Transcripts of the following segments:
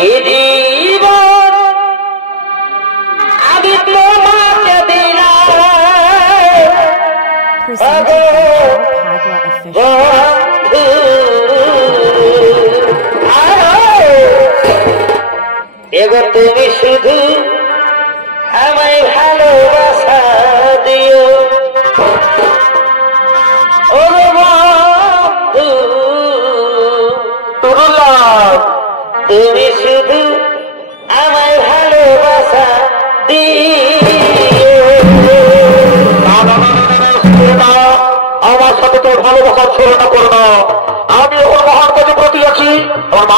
এ জীবন আমি তোমাকে দিলাম এগো তুমি শুধু আমায় ভালোবাসা দিও ও বন্ধু তুমি শুধু আমায় ভালোবাসা আমার সাথে তোর ভালোবাসার ছলনা করো না। আমি ওর মহান কাজে প্রতি আছি। আমার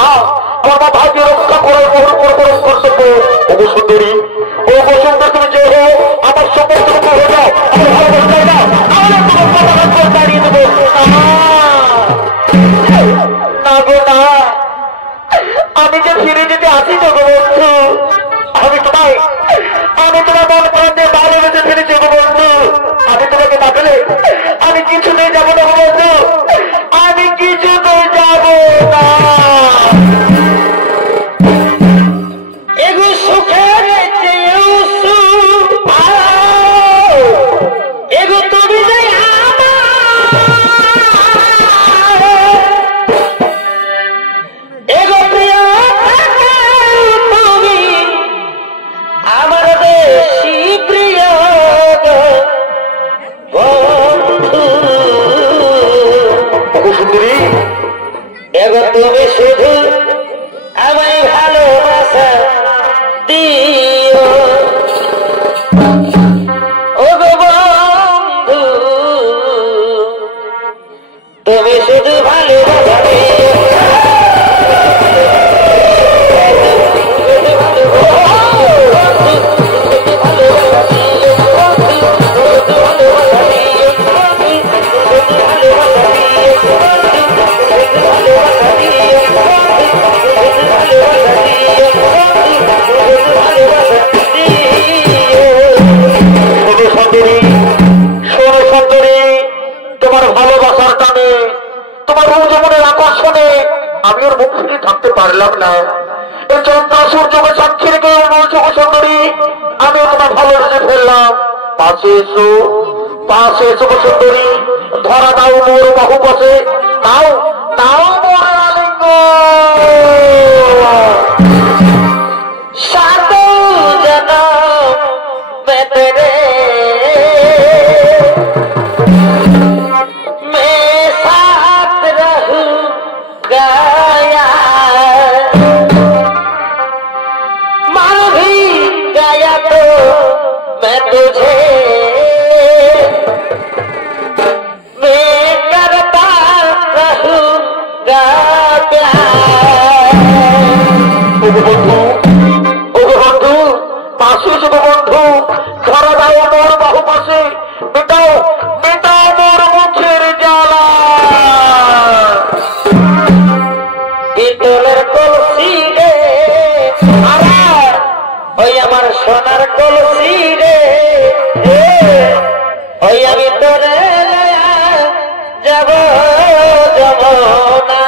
মা ভাইকে রক্ষা করার কর্তব্য। ওগো সুন্দরী, ওগো সুন্দর, তুমি যে হো আমার সম্পর্ক হয়ে যাও, আমার ভালোবাসা চাই না, তাহলে তোমার কথা দাঁড়িয়ে দেবো না গো না। আমি যে ফিরে যেতে আসি তো গো বন্ধু, আমি তোমার মন প্রাণ দিয়ে ভালোবেসে ফিরেছি গো বন্ধু। আমি তোমাকে না পেলে আমি কিছুতেই যাবো না গো বন্ধু, আমি কিছুতেই যাবো না। এগো সুখের চেয়েও সুখ, এগো তুমি যে এগো প্রিয় তুমি আমার বেশি প্রিয় বন্ধু। সুন্দরী, এগো তুমি শুধু আমায় ভালোবাসা দিও ও গো বন্ধু, তুমি শুধু ভালোবাসা দিও। তোমার ভালোবাসার টানে, তোমার রৌজমনের আকর্ষণে আমি ওর মুখ ফিরে থাকতে পারলাম না। এই চন্দ্র সূর্যকে সাক্ষী রেখে বলছো সুন্দরী, আমি তোমার ভালোবেসে ফেললাম। পাশে এসো গো সুন্দরী, ধরা দাও মোর বাহু পাশে, দাও মোর আলিঙ্গ। सातो जन्म मैं तेरे मैं साथ रहूंगा यार, मर भी गया तो मैं तुझे मैं करता रहूंगा प्यार। বন্ধু পাশে এসো বন্ধু, ধরা দাও মোর বাহু পাশে, মেটাও মোর মুখের জ্বালা। পিতলের কলসি রে আমার, ওই আমার সোনার কলসি রে, ওই আমি তোরে যাব না।